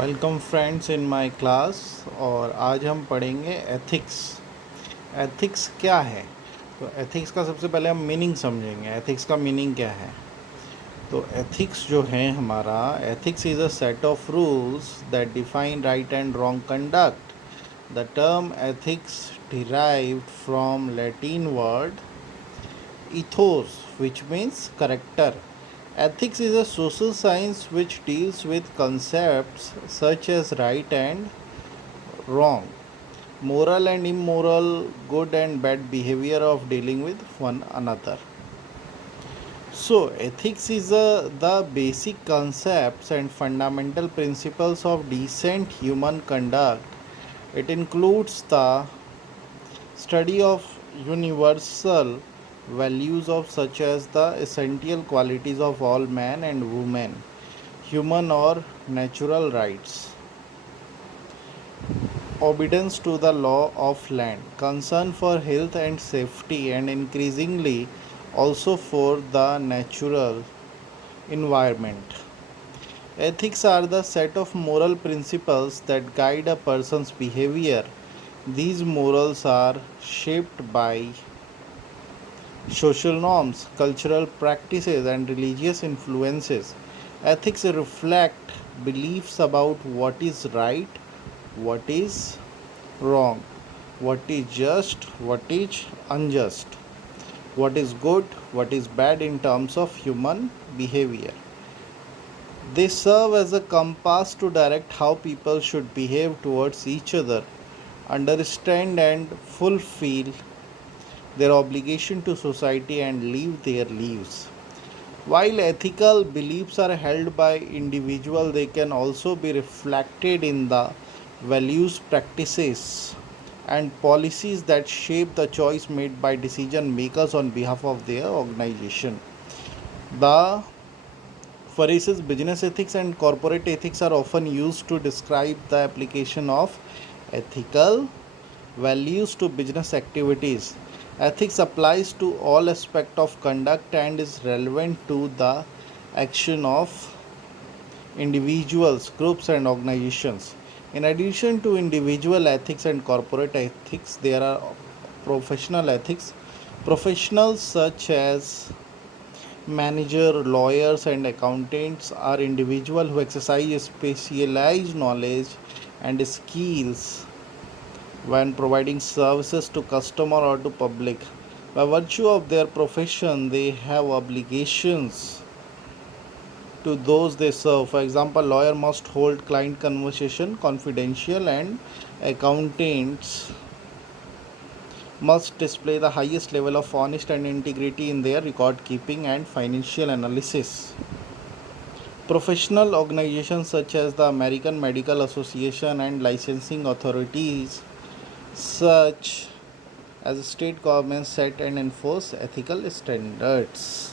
Welcome friends in my class. और आज हम पढ़ेंगे एथिक्स। एथिक्स क्या है? तो एथिक्स का सबसे पहले हम मीनिंग समझेंगे। एथिक्स का मीनिंग क्या है? तो एथिक्स जो है हमारा, ethics is a set of rules that define right and wrong conduct. The term ethics derived from Latin word ethos, which means character. Ethics is a social science which deals with concepts such as right and wrong, moral and immoral, good and bad behavior of dealing with one another. So, ethics is the basic concepts and fundamental principles of decent human conduct. It includes the study of universal values of such as the essential qualities of all man and woman, human or natural rights, obedience to the law of land, concern for health and safety, and increasingly also for the natural environment. Ethics are the set of moral principles that guide a person's behavior. These morals are shaped by social norms, cultural practices, and religious influences. Ethics reflect beliefs about what is right, what is wrong, what is just, what is unjust, what is good, what is bad in terms of human behavior. They serve as a compass to direct how people should behave towards each other, understand and fulfill their obligation to society, and live their lives. While ethical beliefs are held by individuals, they can also be reflected in the values, practices, and policies that shape the choice made by decision makers on behalf of their organization. The phrases business ethics and corporate ethics are often used to describe the application of ethical values to business activities. Ethics applies to all aspects of conduct and is relevant to the action of individuals, groups, and organizations. In addition to individual ethics and corporate ethics, there are professional ethics. Professionals such as manager, lawyers, and accountants are individuals who exercise specialized knowledge and skills when providing services to customer or to public. By virtue of their profession, they have obligations to those they serve. For example, lawyer must hold client conversation confidential, and accountants must display the highest level of honesty and integrity in their record keeping and financial analysis. Professional organizations such as the American Medical Association and licensing authorities such as state governments set and enforce ethical standards.